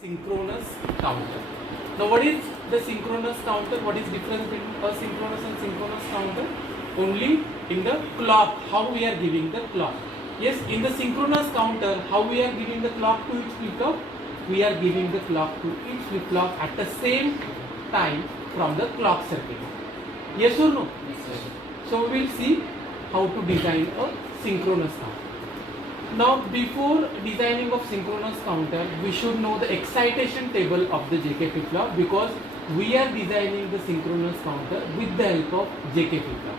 synchronous counter. Now what is the synchronous counter? What is difference between a synchronous and synchronous counter? Only in the clock, how we are giving the clock. Yes, in the synchronous counter, how we are giving the clock to each flip-flop? We are giving the clock to each flip-flop at the same time from the clock circuit. Yes or no? Yes. So we will see how to design a synchronous counter. Now before designing of synchronous counter, we should know the excitation table of the JK flip-flop, because we are designing the synchronous counter with the help of JK flip-flop.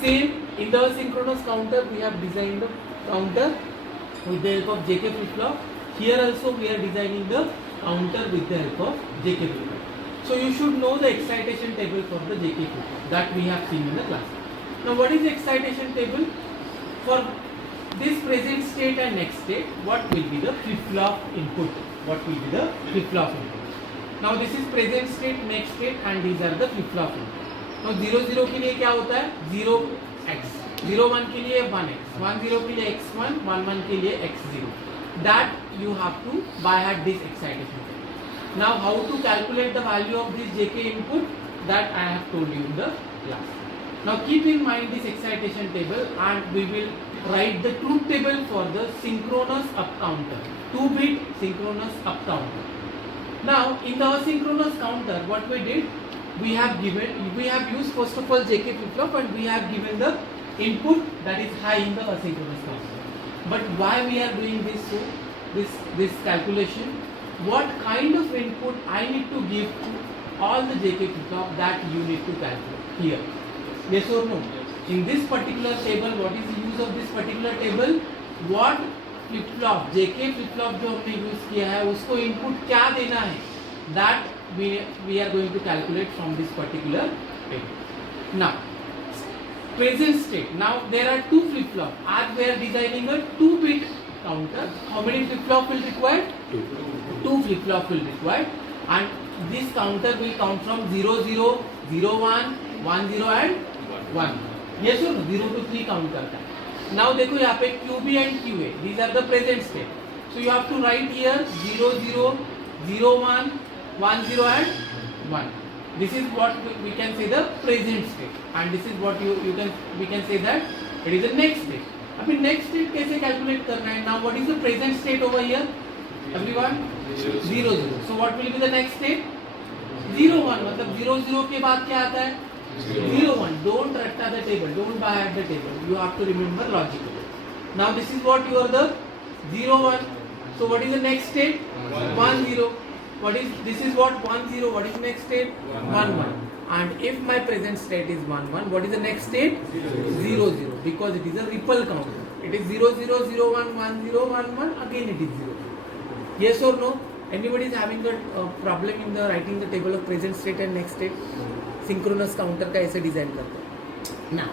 Same in the synchronous counter, we have designed the counter with the help of JK flip-flop. Here also we are designing the counter with the help of JK flip-flop. So you should know the excitation table for the JK flip-flop that we have seen in the class. Now what is the excitation table? For this present state and next state, what will be the flip-flop input? What will be the flip-flop input? Now this is present state, next state, and these are the flip-flop input. Now 0 के लिए क्या होता है? 0x, 0 1 के लिए 1x, 1 0 के लिए x1, 1 1 के लिए x0. That you have to by heart this excitation table. Now how to calculate the value of this JK input? That I have told you in the class. Now keep in mind this excitation table, and we will write the truth table for the synchronous up counter, 2-bit synchronous up counter. Now in the asynchronous counter, what we did, we have used first of all JK flip-flop, and we have given the input that is high in the asynchronous counter. But why we are doing this? So this calculation, what kind of input I need to give to all the JK flip-flop, that you need to calculate here. Yes or no? In this particular table, what is the use of this particular table? What flip-flop, JK flip-flop जो हमने use किया है, उसको input क्या देना है? That we are going to calculate from this particular table. Now, present state. Now there are two flip-flop. As we are designing a 2-bit counter, how many flip-flop will require? Two flip-flop will require, and this counter will count from 0 0, 0 1, 1 0 and 1. Yes or no? 0 to 3 count करता है. Now देखो यहाँ पे QB and QA, these are the present state. So you have to write here 0 0, 0 1, 1 0 and 1. This is what we can say the present state, and this is what we can say that it is the next state. अभी next state कैसे calculate करना है? Now what is the present state over here? Everyone 0 0. So what will be the next state? 0 1. मतलब 0 0 के बाद क्या आता है? 0 1. Don't ratta the table. Don't buy at the table. You have to remember logically. Now this is what you are the 0 1. So what is the next state? 1 0. What is this? Is what 1 0. What is next state? 1 1. And if my present state is 1 1, what is the next state? 0 0. Because it is a ripple counter. It is 0 0 0 1 1 0 1 1. Again it is 0. Yes or no? Anybody is having a problem in the writing the table of present state and next state? Synchronous counter का ऐसे design करते हैं. Now,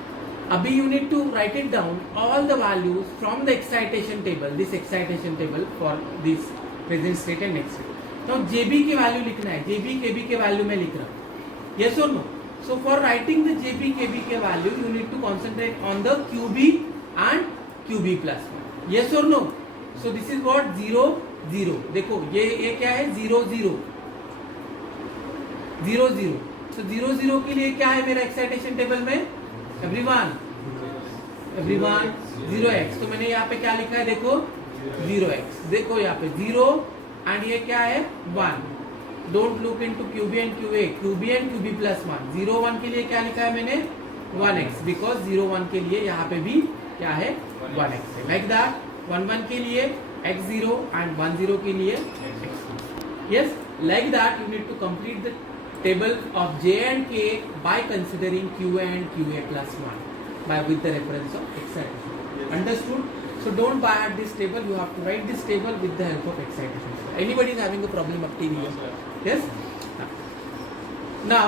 अभी you need to write it down all the values from the excitation table. This excitation table for this present state and next state. Now JB के value लिखना है. JB KB के value में लिख रहा हूँ. Yes or no? So for writing the JB KB के value, you need to concentrate on the QB and QB plus 1. Yes or no? So this is what 0 0. देखो ये क्या है? 0 0 0 0. तो 0 0 के लिए क्या है मेरा एक्साइटेशन टेबल में? Everyone 0x. तो मैंने यहाँ पे क्या लिखा है? देखो 0x. देखो यहाँ पे 0 एंड ये क्या है? 1. Don't look into QB and QA. QB and QB plus 1. 0 1 के लिए क्या लिखा है मैंने? 1x. बिकॉज 0 1 के लिए यहाँ पे भी क्या है? 1x है. लाइक दैट 1 1 के लिए x0 and 1 0 के लिए x0. Yes, like that you need to complete the table of J and K by considering QA and QA plus 1 with the reference of excitation. Understood? So don't buy at this table. You have to write this table with the help of excitation. Anybody is having a problem up till here? Yes? Now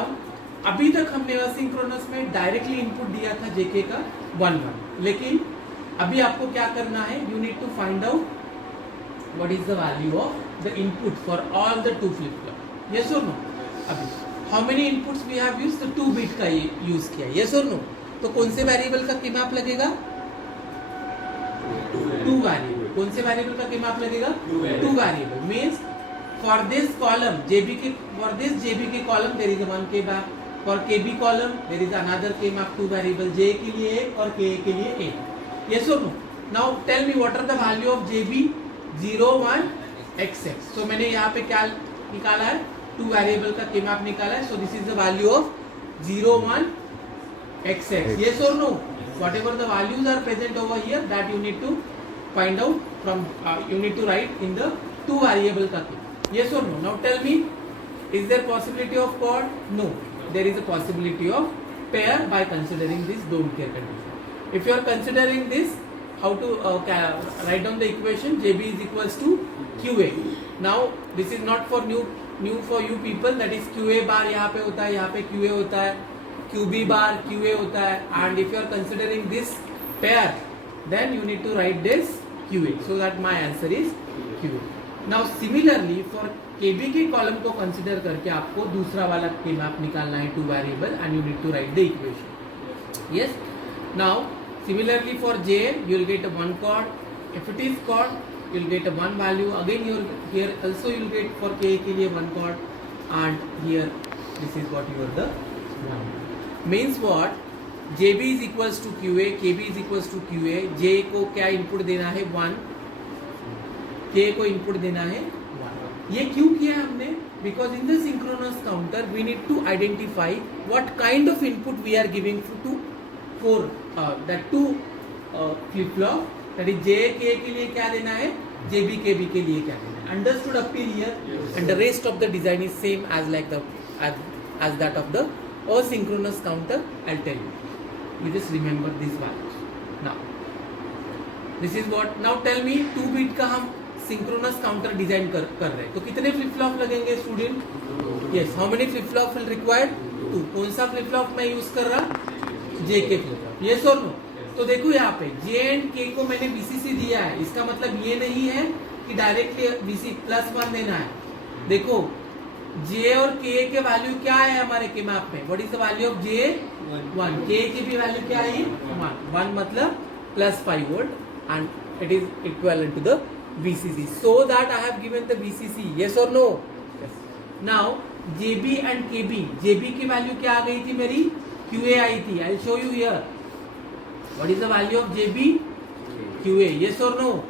अभी तक हमने asynchronous में directly input दिया था JK का 1 1. लेकिन अभी आपको क्या करना है? You need to find out what is the value of the input for all the two flip-flop. Yes or no? अभी how many inputs we have used? The 2-bit का यूज किया. Yes or no? तो कौन से variable का किमाप लगेगा? 2 variable. कौन से वेरिएबल का किमाप लगेगा? 2 variable. Means for this column JBK, for this JBK column there is a 1 K map, for KB column there is another K map, two variable J के लिए एक और K के लिए एक. Yes or no? Now tell me what are the value of JB 0 1 XX. So मैंने यहाँ पे क्या निकाला है, टू वेरिएबल का K map निकाला है. So this is the value of 0 1 XX. Yes or no? Whatever the values are present over here, that you need to find out from you need to write in the two variable ka K. Yes or no? Now tell me, is there possibility of chord? No, there is a possibility of pair by considering this don't care condition. If you are considering this, how to write down the equation? JB is equals to QA. Now this is not for new for you people, that is QA bar यहाँ पे होता है, यहाँ पे QA होता है, QB bar QA होता है, and if you are considering this pair, then you need to write this QA, so that my answer is QA. Now similarly for KB के कॉलम को कंसिडर करके आपको दूसरा वाला K मैप निकालना है, two variable, and you need to write the equation. Yes. Now similarly for J you will get a one chord. If it is chord you will get a one value. Again here also you will get for K के लिए one chord, and here this is what you are the one. Means what? JB is equals to QA, KB is equals to QA. J को क्या input देना है? 1. K को input देना है 1. ये क्यों किया हमने? Because in the synchronous counter we need to identify what kind of input we are giving to for that two flip flop. That is J K के लिए क्या देना है, JB KB के लिए क्या देना है. Understood up till here? Yes. And the rest of the design is same as like the as that of the asynchronous counter. I'll tell you. You just remember these values. Now this is what. Now tell me 2 bit का हम synchronous counter design कर रहे हैं, तो कितने flip flop लगेंगे student? Yes. How many flip flop will required? 2. कौन सा फ्लिप फ्लॉप मैं यूज कर रहा? JK flip flop. Yes or no? तो देखो यहाँ पे J एंड K को मैंने VCC दिया है. इसका मतलब ये नहीं है कि डायरेक्टली VC +1 देना है. देखो J और K के वैल्यू क्या है हमारे के मैप में? What is the value of J? 1. K की भी वैल्यू क्या है? 1 मतलब +5 volt, and it is equivalent to the VCC. So that I have given the VCC. Yes or no? Yes. Now JB and KB. JB की value क्या आ गई थी मेरी? QA आई थी. I'll show you here. What is the value of JB? QA. Yes or no?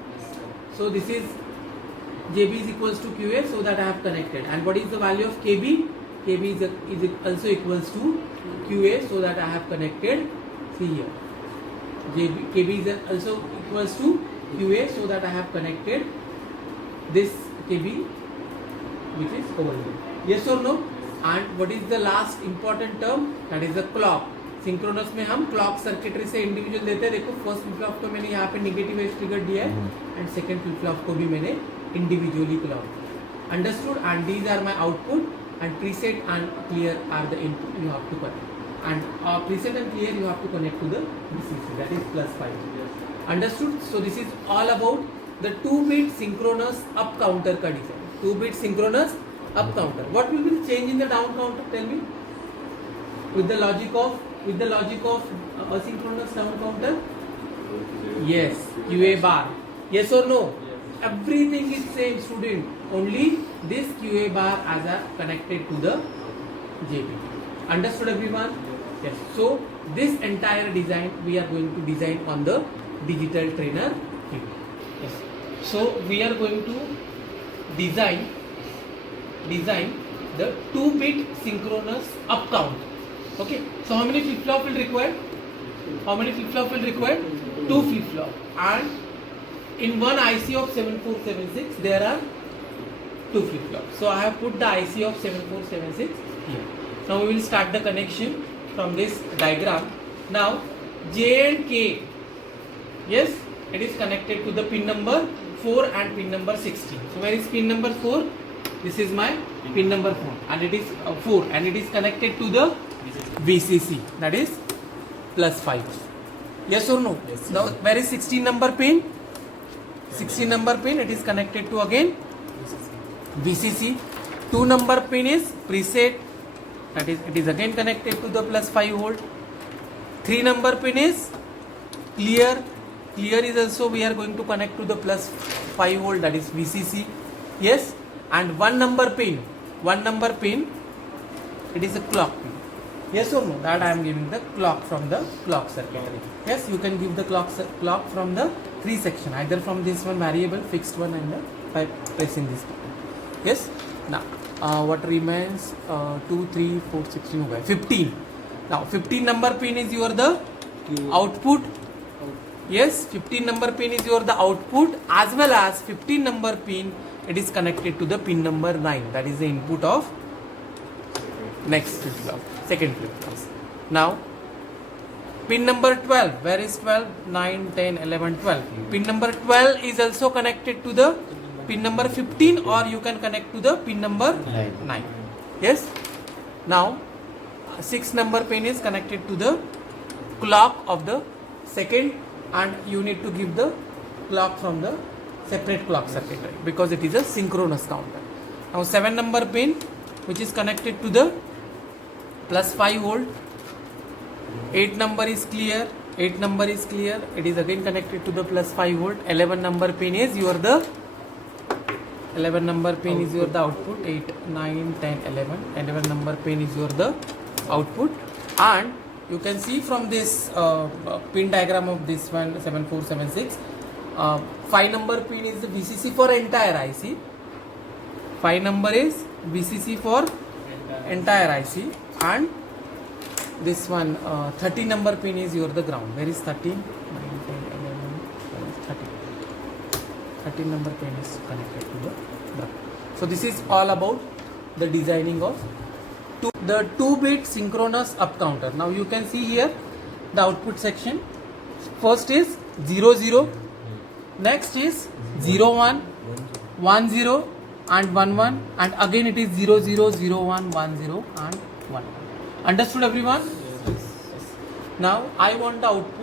So this is JB is equals to QA, so that I have connected. And what is the value of KB? KB is also equals to QA, so that I have connected. See here, KB is also equals to QA, so that I have connected this KB, which is over here. Yes or no? And what is the last important term? That is the clock. Synchronous में हम clock circuitry से individual देते हैं. देखो first flip flop को मैंने यहाँ पे नेगेटिव एज ट्रिगर दिया है, एंड सेकंड फ्लिप फ्लॉप को भी मैंने individually clock. Understood? And these are my output, and preset and clear are the input you have to connect, and preset and clear you have to connect to the VCC, that is +5. Understood? So this is all about the 2-bit synchronous up counter का design. 2-bit synchronous up counter. What will be the change in the down counter? Tell me. With the logic of asynchronous down counter. Yes, QA bar. Yes or no? Yes. Everything is same, student. Only this QA bar as a connected to the JB. Understood everyone? Yes. So this entire design we are going to design on the digital trainer kit. Yes. So we are going to design the 2-bit synchronous up counter. Okay, so how many flip flop will require? How many flip flop will require? 2 flip flop, and in one IC of 7476 there are 2 flip flops. So I have put the IC of 7476 here. Now we will start the connection from this diagram. Now J and K, yes, it is connected to the pin number 4 and pin number 16. So where is pin number 4? This is my pin number 4, and it is 4, and it is connected to the VCC, that is +5. Yes or no? Yes. Now where is 16 number pin? 16 number pin, it is connected to again VCC. 2 number pin is preset, that is it is again connected to the +5 volt. 3 number pin is clear. Clear is also we are going to connect to the +5 volt, that is VCC. Yes. and one number pin, it is a clock pin. Yes or no? That I am giving the clock from the clock circuitry. Yes, you can give the clock from the 3 section, either from this one variable, fixed one, and by pressing this button. Yes. Now what remains? 2, 3, 4, 16, 15. Now 15 number pin is your the output. Yes, 15 number pin is your the output, as well as 15 number pin, it is connected to the pin number 9, that is the input of next flip-flop, second flip-flop. Now pin number 12, where is 12? 9, 10, 11, 12. Pin number 12 is also connected to the pin number 15, or you can connect to the pin number 9. Yes. Now 6 number pin is connected to the clock of the second, and you need to give the clock from the separate clock circuitry because it is a synchronous counter. Now 7 number pin, which is connected to the plus 5 volt. 8 number is clear. It is again connected to the plus 5 volt. 11 number pin is your the output. 8, 9, 10, 11. 11 number pin is your the output, and you can see from this pin diagram of this one 7476, 5 number pin is the VCC for entire IC. 5 number is VCC for entire IC, and this one 13 number pin is your the ground. Where is 13? 9, 10, 11, 13 number pin is connected to the ground. So this is all about the designing of the 2-bit synchronous up counter. Now you can see here the output section. First is 0 0, next is 0 1, 1 0 and 1 1, and again it is 0 0, 0 1, 1 0 and 1 1. Understood everyone? Yes. Now I want the output